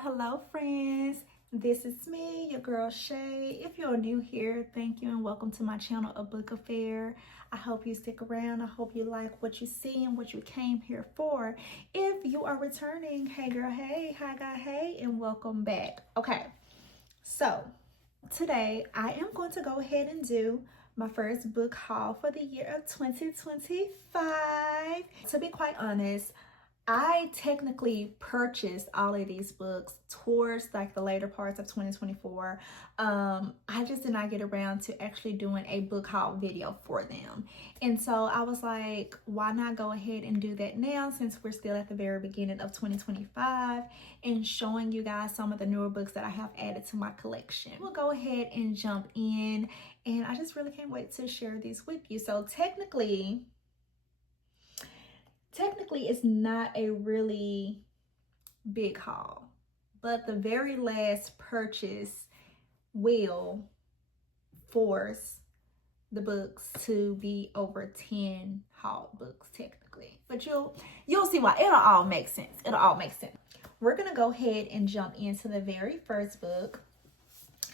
Hello friends. This is me, your girl Shay. If you're new here, thank you and welcome to my channel, A Book Affair. I hope you stick around. I hope you like what you see and what you came here for. If you are returning, hey girl, hey, hi guy, hey, and welcome back. Okay, so today I am going to go ahead and do my first book haul for the year of 2025. To be quite honest, I technically purchased all of these books towards like the later parts of 2024. I just did not get around to actually doing a book haul video for them. And so I was like, why not go ahead and do that now since we're still at the very beginning of 2025 and showing you guys some of the newer books that I have added to my collection. We'll go ahead and jump in, and I just really can't wait to share these with you. So technically it's not a really big haul, but the very last purchase will force the books to be over 10 haul books technically, but you'll see why. It'll all make sense. We're gonna go ahead and jump into the very first book.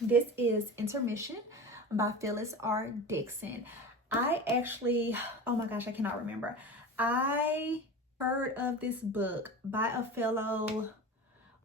This is Intermission by Phyllis R. Dixon. I actually, oh my gosh, I cannot remember. I heard of this book by a fellow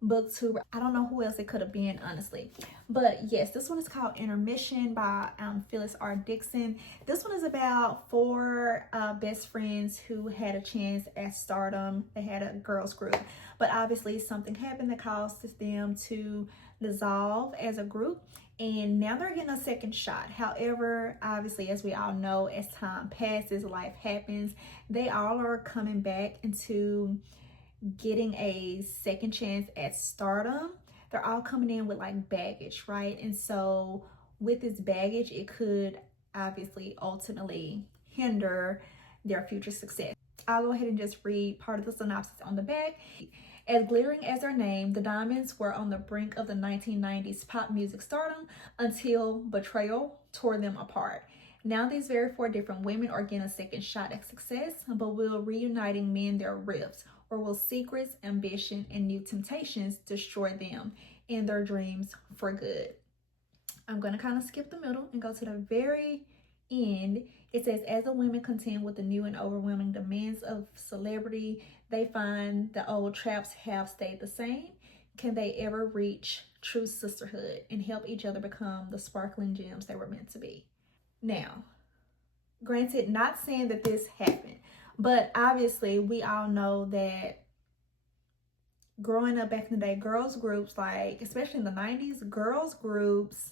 booktuber. I don't know who else it could have been, honestly. But yes, this one is called Intermission by Phyllis R. Dixon. This one is about four best friends who had a chance at stardom. They had a girls group, but obviously something happened that caused them to dissolve as a group, and now they're getting a second shot. However, obviously, as we all know, as time passes, life happens, they all are coming back into getting a second chance at stardom. They're all coming in with like baggage, right? And so with this baggage, it could obviously ultimately hinder their future success. I'll go ahead and just read part of the synopsis on the back. As glittering as their name, the Diamonds were on the brink of the 1990s pop music stardom until betrayal tore them apart. Now these very four different women are getting a second shot at success, but will reuniting mend their rifts, or will secrets, ambition, and new temptations destroy them and their dreams for good? I'm going to kind of skip the middle and go to the very end. It says, as the women contend with the new and overwhelming demands of celebrity, they find the old traps have stayed the same. Can they ever reach true sisterhood and help each other become the sparkling gems they were meant to be? Now, granted, not saying that this happened, but obviously we all know that growing up back in the day, girls groups, like especially in the 90s, girls groups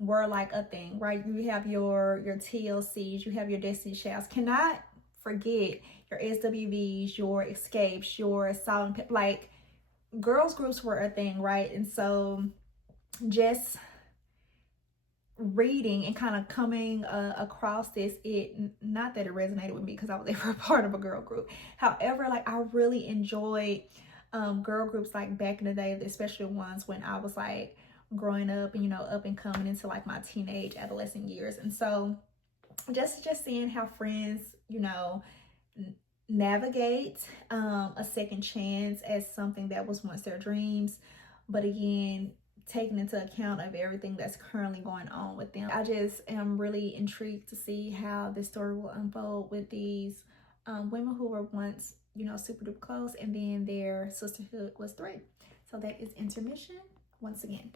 were like a thing, right? You have your TLCs, you have your Destiny Childs. Cannot forget your SWVs, your Escapes, your Silent Pip. Like, girls groups were a thing, right? And so just reading and kind of coming across this, not that it resonated with me because I was ever a part of a girl group. However, like, I really enjoyed girl groups like back in the day, especially ones when I was like growing up and, you know, up and coming into like my teenage adolescent years. And so just seeing how friends, you know, navigate a second chance as something that was once their dreams, but again, taking into account of everything that's currently going on with them. I just am really intrigued to see how this story will unfold with these women who were once, you know, super duper close, and then their sisterhood was threatened. So that is Intermission once again.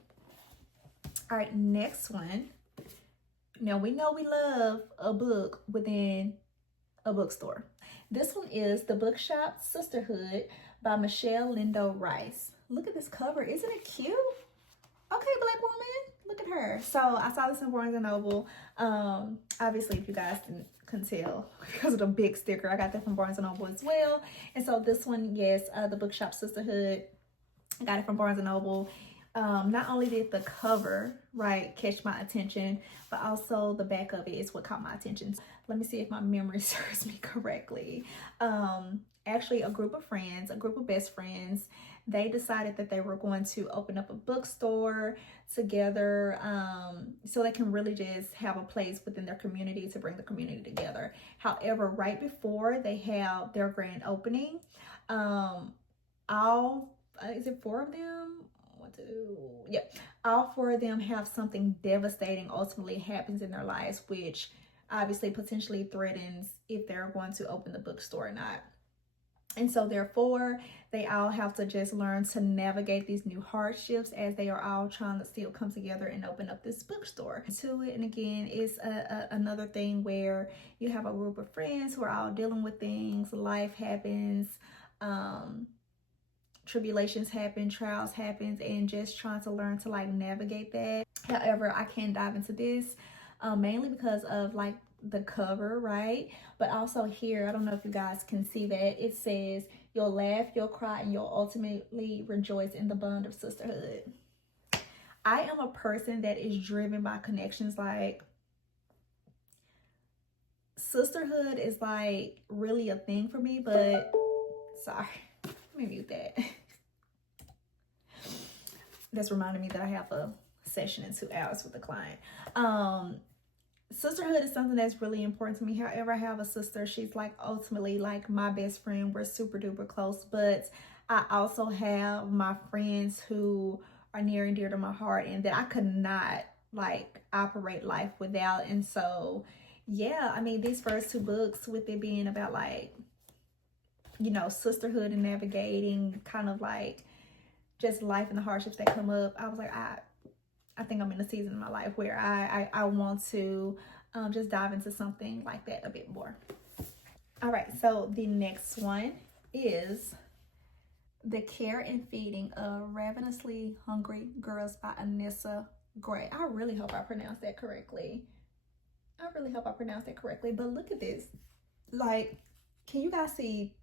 All right, next one. Now, we know we love a book within a bookstore. This one is The Bookshop Sisterhood by Michelle Lindo Rice. Look at this cover. Isn't it cute? Okay, Black woman, look at her. So I saw this in Barnes & Noble. Obviously, if you guys can tell because of the big sticker, I got that from Barnes & Noble as well. And so this one, yes, The Bookshop Sisterhood, I got it from Barnes & Noble. Not only did the cover, right, catch my attention, but also the back of it is what caught my attention. Let me see if my memory serves me correctly. Actually, a group of friends, a group of best friends, they decided that they were going to open up a bookstore together, so they can really just have a place within their community to bring the community together. However, right before they have their grand opening, all is it 4 of them? 1, 2, yeah. All 4 of them have something devastating ultimately happens in their lives, which obviously potentially threatens if they're going to open the bookstore or not. And so therefore, they all have to just learn to navigate these new hardships as they are all trying to still come together and open up this bookstore. To it, and again, it's another thing where you have a group of friends who are all dealing with things. Life happens, tribulations happen, trials happens, and just trying to learn to like navigate that. However, I can't dive into this mainly because of like the cover, right? But also here, I don't know if you guys can see that it says you'll laugh, you'll cry, and you'll ultimately rejoice in the bond of sisterhood. I am a person that is driven by connections. Like, sisterhood is like really a thing for me, but sorry, let me mute that. That's reminding me that I have a session in 2 hours with a client. Sisterhood is something that's really important to me. However, I have a sister. She's like ultimately like my best friend. We're super duper close, but I also have my friends who are near and dear to my heart and that I could not like operate life without. And so, yeah, I mean, these first 2 books, with it being about like, you know, sisterhood and navigating kind of like just life and the hardships that come up, I was like, I think I'm in a season in my life where I want to just dive into something like that a bit more. All right, so the next one is The Care and Feeding of Ravenously Hungry Girls by Anissa Gray. I really hope I pronounced that correctly. But look at this. Like, can you guys see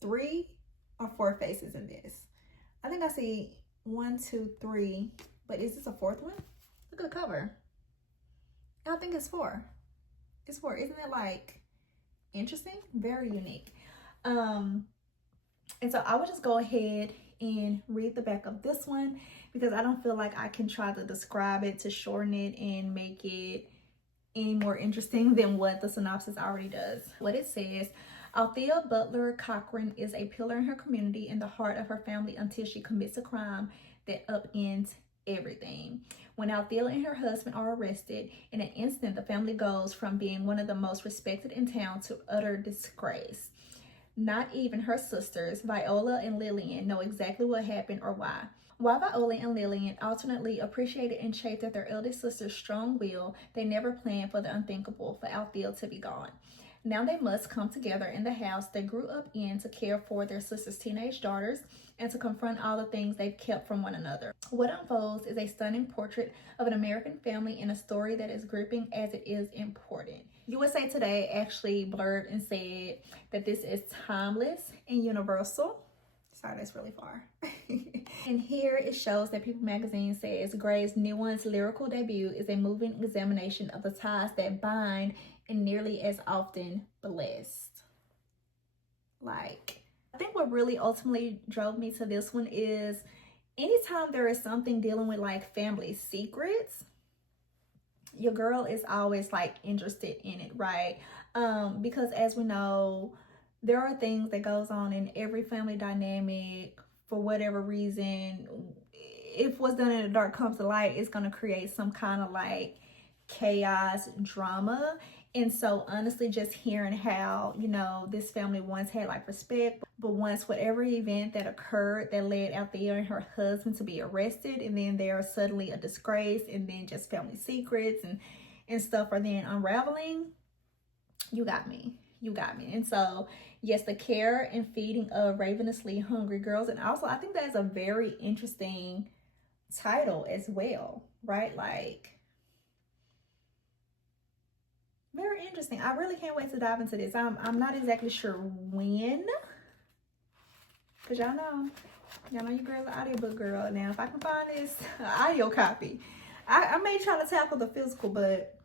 3 or 4 faces in this? I think I see 1, 2, 3. But is this a 4th one? Look at the cover. I think it's 4. It's 4. Isn't it like interesting? Very unique. And so I would just go ahead and read the back of this one because I don't feel like I can try to describe it to shorten it and make it any more interesting than what the synopsis already does. What it says: Althea Butler Cochran is a pillar in her community and the heart of her family until she commits a crime that upends everything. When Althea and her husband are arrested, in an instant the family goes from being one of the most respected in town to utter disgrace. Not even her sisters, Viola and Lillian, know exactly what happened or why. While Viola and Lillian alternately appreciated and chafed at their eldest sister's strong will, they never planned for the unthinkable, for Althea to be gone. Now they must come together in the house they grew up in to care for their sister's teenage daughters and to confront all the things they've kept from one another. What unfolds is a stunning portrait of an American family in a story that is gripping as it is important. USA Today actually blurbed and said that this is timeless and universal. Sorry, that's really far. And here it shows that People Magazine says Gray's new one's lyrical debut is a moving examination of the ties that bind and nearly as often blessed. Like, I think what really ultimately drove me to this one is anytime there is something dealing with like family secrets, your girl is always like interested in it, right? Because as we know, there are things that goes on in every family dynamic. For whatever reason, if what's done in the dark comes to light, it's going to create some kind of like chaos, drama. And so honestly, just hearing how, you know, this family once had like respect, but once whatever event that occurred that led Althea and her husband to be arrested, and then there are suddenly a disgrace, and then just family secrets and stuff are then unraveling, you got me. And so yes, The Care and Feeding of Ravenously Hungry Girls. And also I think that's a very interesting title as well, right? Like, very interesting. I really can't wait to dive into this. I'm not exactly sure when, because y'all know your girl's an audiobook girl. Now if I can find this audio copy, I may try to tackle the physical, but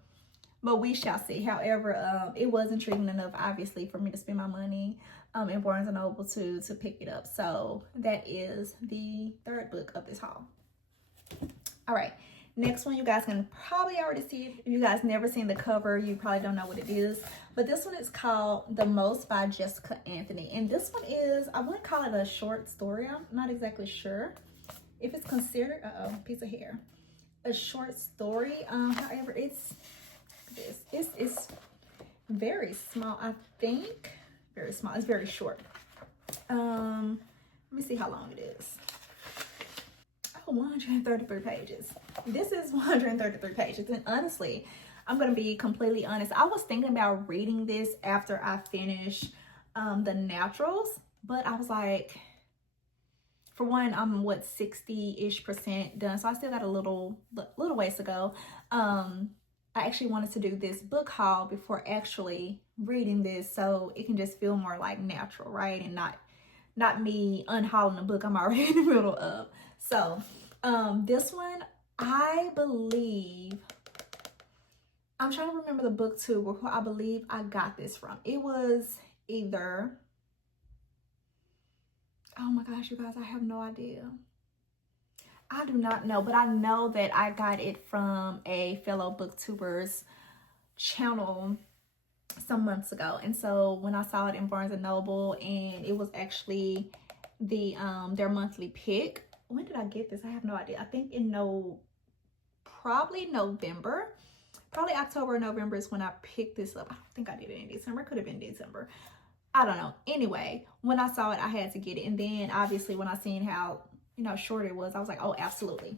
we shall see. However, it was intriguing enough, obviously, for me to spend my money in Barnes & Noble to pick it up. So that is the 3rd book of this haul. All right, Next one, you guys can probably already see it. If you guys never seen the cover, you probably don't know what it is. But this one is called The Most by Jessica Anthony. And this one is, I wouldn't call it a short story. I'm not exactly sure if it's considered, piece of hair, a short story. However, it's very small, I think. Very small. It's very short. Let me see how long it is. 133 pages. This is 133 pages. And honestly, I'm going to be completely honest. I was thinking about reading this after I finish The Naturals. But I was like, for one, I'm 60-ish% done. So I still got a little ways to go. I actually wanted to do this book haul before actually reading this, so it can just feel more like natural, right? And not me unhauling a book I'm already in the middle of. So this one, I believe, I'm trying to remember the booktuber who I believe I got this from. It was either, oh my gosh, you guys, I have no idea. I do not know, but I know that I got it from a fellow booktuber's channel some months ago. And so when I saw it in Barnes & Noble, and it was actually the their monthly pick. When did I get this? I have no idea. I think in probably November. Probably October or November is when I picked this up. I don't think I did it in December. It could have been December. I don't know. Anyway, when I saw it, I had to get it. And then obviously when I seen how, you know, short it was, I was like, oh, absolutely.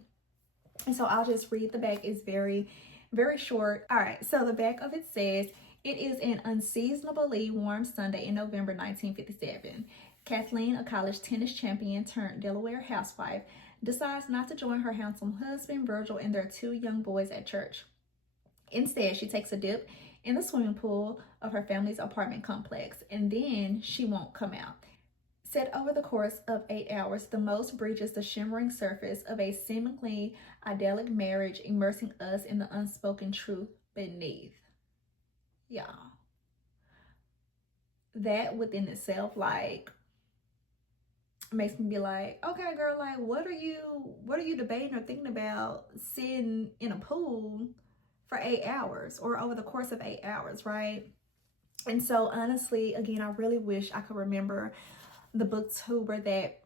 And so I'll just read the back. It's very, very short. All right. So the back of it says, it is an unseasonably warm Sunday in November 1957. Kathleen, a college tennis champion turned Delaware housewife, decides not to join her handsome husband, Virgil, and their 2 young boys at church. Instead, she takes a dip in the swimming pool of her family's apartment complex, and then she won't come out. Set over the course of 8 hours, the most breaches the shimmering surface of a seemingly idyllic marriage, immersing us in the unspoken truth beneath. Y'all, that within itself, like, makes me be like, okay, girl, like, what are you debating or thinking about sitting in a pool for 8 hours or over the course of 8 hours, right? And so honestly, again, I really wish I could remember the booktuber that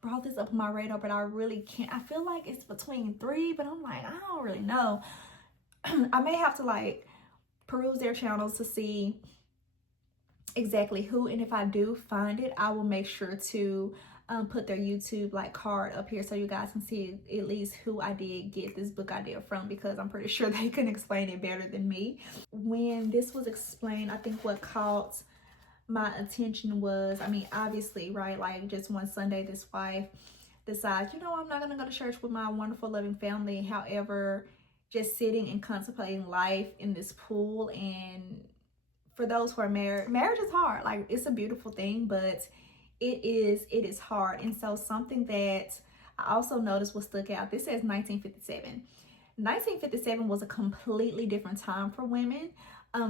brought this up on my radar, but I really can't. I feel like it's between 3, but I'm like, I don't really know. I may have to like peruse their channels to see exactly who, and if I do find it, I will make sure to put their YouTube like card up here so you guys can see at least who I did get this book idea from, because I'm pretty sure they can explain it better than me. When this was explained, I think what caught my attention was, I mean, obviously, right, like just one Sunday this wife decides, you know, I'm not gonna go to church with my wonderful loving family. However, just sitting and contemplating life in this pool. And for those who are married, marriage is hard. Like, it's a beautiful thing, but it is hard. And so something that I also noticed was stuck out, this says 1957. 1957 was a completely different time for women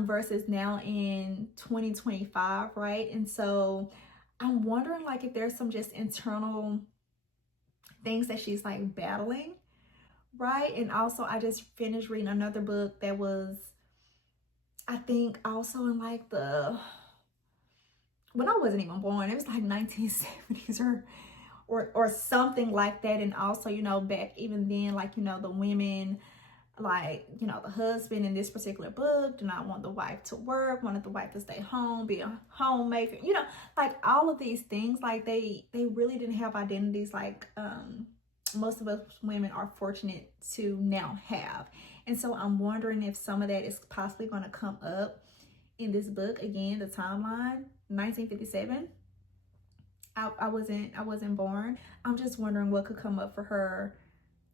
versus now in 2025, right? And so I'm wondering like if there's some just internal things that she's like battling, right? And also I just finished reading another book that was, I think, also in like when I wasn't even born. It was like 1970s or something like that. And also, you know, back even then, like, you know, the women, like, you know, the husband in this particular book did not want the wife to work, wanted the wife to stay home, be a homemaker, you know, like all of these things. Like they really didn't have identities like most of us women are fortunate to now have. And so I'm wondering if some of that is possibly going to come up in this book. Again, the timeline, 1957. I wasn't born. I'm just wondering what could come up for her,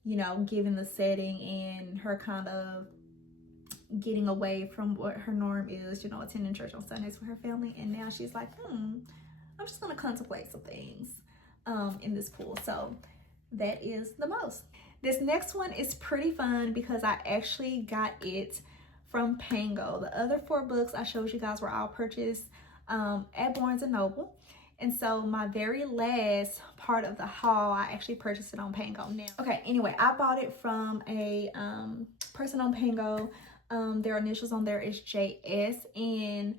you know, given the setting and her kind of getting away from what her norm is, you know, attending church on Sundays with her family. And now she's like, I'm just going to contemplate some things in this pool. So that is The Most. This next one is pretty fun because I actually got it from Pango. The other 4 books I showed you guys were all purchased at Barnes & Noble. And so my very last part of the haul, I actually purchased it on Pango now. Okay, anyway, I bought it from a person on Pango. Their initials on there is JS, and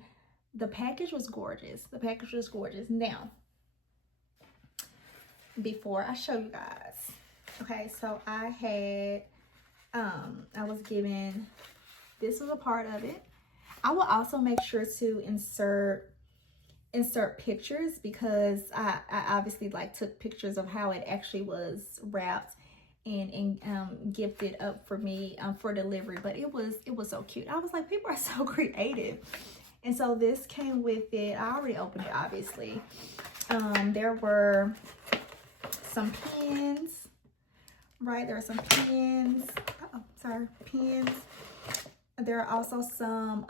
the package was gorgeous. The package was gorgeous. Now, before I show you guys, okay, so I had, I was given, this was a part of it. I will also make sure to insert pictures, because I obviously like took pictures of how it actually was wrapped and gifted up for me for delivery. But it was so cute. I was like, people are so creative. And so this came with it. I already opened it, obviously. There were some pins, right? There are some pins. Pins. There are also some,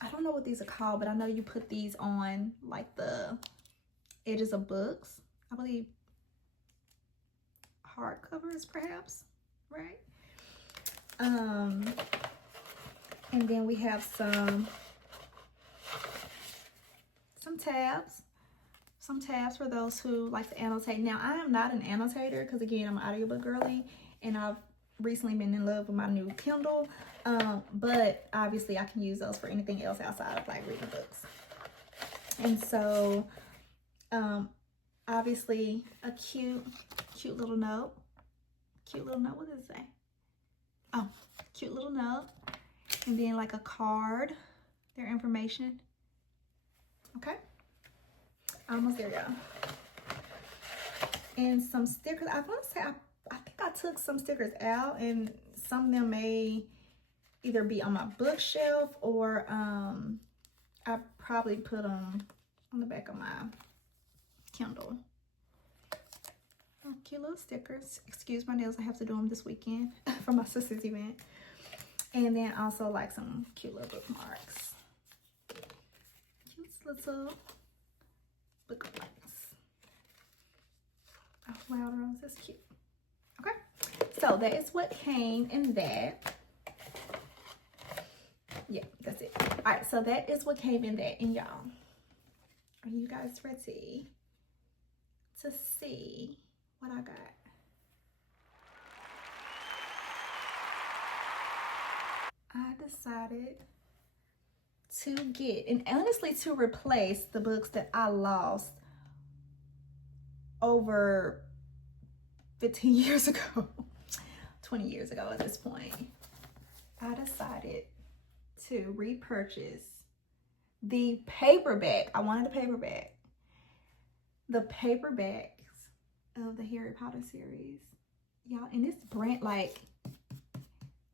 I don't know what these are called, but I know you put these on like the edges of books. I believe hardcovers, perhaps, right? And then we have some tabs. Some tabs for those who like to annotate. Now, I am not an annotator because, again, I'm an audiobook girly, and I've recently been in love with my new Kindle. But obviously I can use those for anything else outside of like reading books. And so, obviously a cute little note. Cute little note, what does it say? Oh, cute little note. And then like a card, their information. Okay. Almost there, y'all. And some stickers. I want to say, I think I took some stickers out, and some of them may either be on my bookshelf or I probably put them on the back of my Kindle. Oh, cute little stickers. Excuse my nails, I have to do them this weekend for my sister's event. And then also like some cute little bookmarks. Cute little bookmarks. Oh, Wild Rose, that's cute. Okay, so that is what came in that. Yeah, that's it. All right, so that is what came in that. And y'all, are you guys ready to see what I got? I decided to get, and honestly to replace the books that I lost over 15 years ago, 20 years ago at this point. I decided to repurchase the paperback. I wanted a paperback. The paperbacks of the Harry Potter series. Y'all, and this brand, like,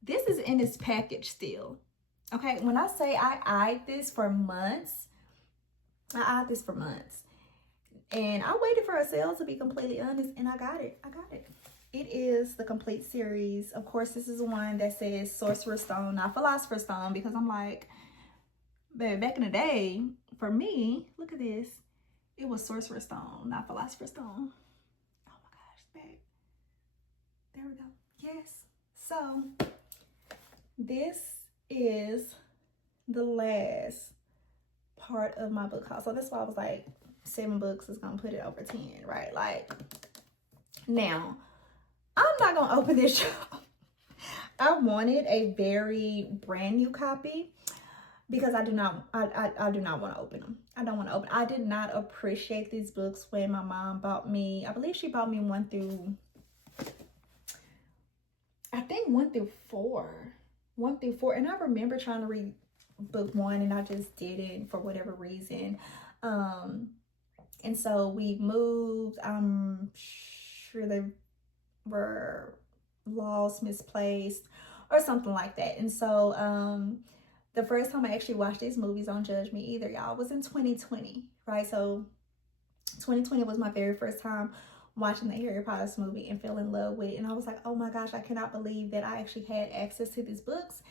this is in its package still. Okay, when I say I eyed this for months, I eyed this for months. And I waited for a sale, to be completely honest, and I got it. I got it. It is the complete series. Of course, this is one that says Sorcerer's Stone, not Philosopher's Stone, because I'm like, baby, back in the day, for me, look at this. It was Sorcerer's Stone, not Philosopher's Stone. Oh my gosh, babe. There we go. Yes. So, this is the last part of my book haul. So that's why I was like, 7 books is gonna put it over 10, right? Like, now, I'm not gonna open this show. I wanted a very brand new copy because I do not want to open them. I don't want to open. I did not appreciate these books when my mom bought me. I believe she bought me 1 through, I think 1 through 4. 1 through 4. And I remember trying to read book 1 and I just didn't for whatever reason. And so we moved. I'm sure they were lost, misplaced, or something like that. And so the first time I actually watched these movies, don't judge me either, y'all, was in 2020, right? So 2020 was my very first time watching the Harry Potter movie and fell in love with it. And I was like, oh my gosh, I cannot believe that I actually had access to these books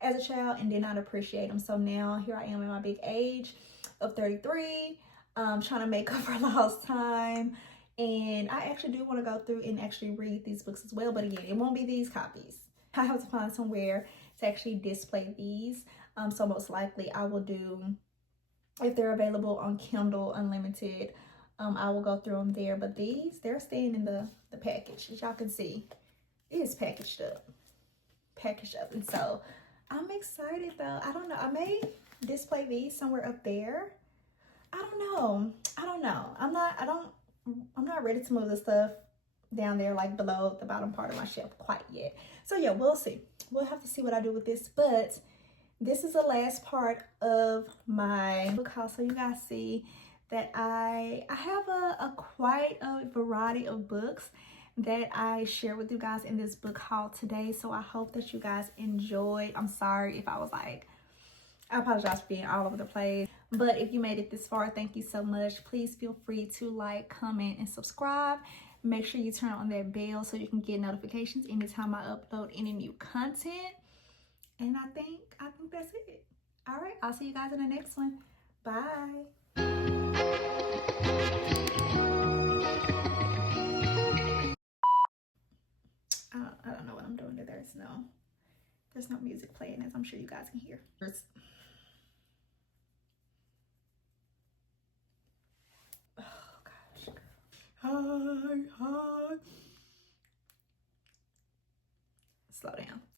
as a child and did not appreciate them. So now here I am in my big age of 33, trying to make up for lost time. And I actually do want to go through and actually read these books as well. But again, it won't be these copies. I have to find somewhere to actually display these. So most likely I will do, if they're available on Kindle Unlimited, I will go through them there. But these, they're staying in the package. As y'all can see, it is packaged up. And so I'm excited though. I don't know. I may display these somewhere up there. I don't know. I'm not ready to move the stuff down there like below the bottom part of my shelf quite yet. So yeah, we'll see. We'll have to see what I do with this. But this is the last part of my book haul. So you guys see that I have a quite a variety of books that I share with you guys in this book haul today. So I hope that you guys enjoyed. I'm sorry if I was like, I apologize for being all over the place. But if you made it this far, thank you so much. Please feel free to like, comment, and subscribe. Make sure you turn on that bell so you can get notifications anytime I upload any new content. And I think that's it. All right, I'll see you guys in the next one. Bye. I don't know what I'm doing. There's no music playing, as I'm sure you guys can hear. Oh gosh. Hi. Slow down.